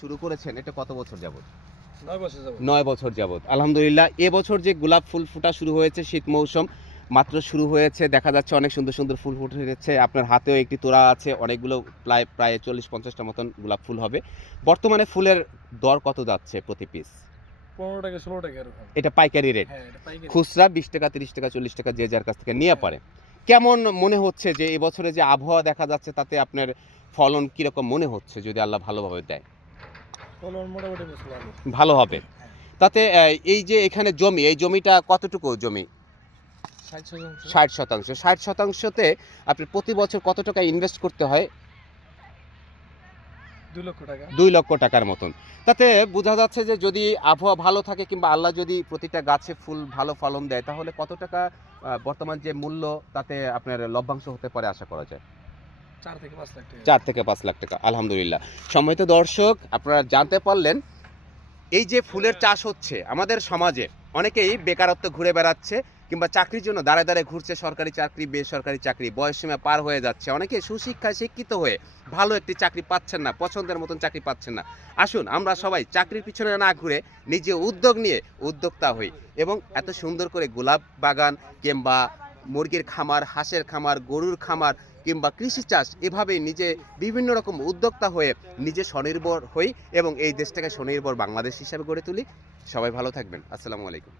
শুরু করেছেন, এটা কত বছর যাবত? 9 বছর যাবত। 9 বছর যাবত। আলহামদুলিল্লাহ, এবছর যে গোলাপ ফুল ফোটা শুরু হয়েছে, শীত মৌসুম মাত্র শুরু হয়েছে, দেখা যাচ্ছে অনেক সুন্দর সুন্দর ফুল ফুটেছে। আপনার হাতেও একটি তোড়া আছে, অনেকগুলো প্রায় 40-50টা মতন গোলাপ ফুল হবে। বর্তমানে ফুলের দর কত যাচ্ছে প্রতি পিস? 15 টাকা 16 টাকা এরকম। এটা পাইকারি রেট। হ্যাঁ, এটা পাইকারি। খুচরা 20 টাকা, 30 টাকা, 40 টাকা যে যার কাছ থেকে নিয়ে হ্যাঁ। পারে। কেমন মনে হচ্ছে যে এবছরে যে আবহাওয়া দেখা যাচ্ছে তাতে আপনার ফলন কিরকম মনে হচ্ছে যদি আল্লাহ ভালোভাবে দেয়? ফলন মোটামুটি বেশ ভালো। ভালো হবে। হ্যাঁ। তাতে এই যে এখানে জমি, এই জমিটা কতটুকু জমি? 60% 60%। 60%তে আপনি প্রতি বছর কত টাকা ইনভেস্ট করতে হয়? 2 লক্ষ টাকা। 2 লক্ষ টাকার মতন। তাতে বোঝা যাচ্ছে যে যদি আবহাওয়া ভালো থাকে কিংবা আল্লাহ যদি প্রতিটা গাছে ফুল ভালো ফলন দেয়, তাহলে কত টাকা বর্তমান যে মূল্য তাতে আপনার লভ্যাংশ হতে পারে আশা করা যায়? 4 থেকে 5 লাখ টাকা। 4 থেকে 5 লাখ টাকা। আলহামদুলিল্লাহ। সম্মানিত দর্শক, আপনারা জানতে পারলেন এই যে ফুলের চাষ হচ্ছে আমাদের সমাজে, অনেকেই বেকারত্ব ঘুরে বেড়াচ্ছে কিংবা চাকরির জন্য দাঁড়ায় দাঁড়ায় ঘুরছে, সরকারি চাকরি, বেসরকারি চাকরি, বয়সসীমা পার হয়ে যাচ্ছে। অনেকে সুশিক্ষায় শিক্ষিত হয়ে ভালো একটি চাকরি পাচ্ছেন না, পছন্দের মতন চাকরি পাচ্ছেন না। আসুন আমরা সবাই চাকরির পিছনে না ঘুরে নিজে উদ্যোগ নিয়ে উদ্যোক্তা হই এবং এত সুন্দর করে গোলাপ বাগান কিংবা মুরগির খামার, হাঁসের খামার, গরুর খামার কিংবা কৃষি চাষ, এভাবেই নিজে বিভিন্ন রকম উদ্যোক্তা হয়ে নিজে স্বনির্ভর হই এবং এই দেশটাকে স্বনির্ভর বাংলাদেশ হিসাবে গড়ে তুলি। সবাই ভালো থাকবেন। আসসালামু আলাইকুম।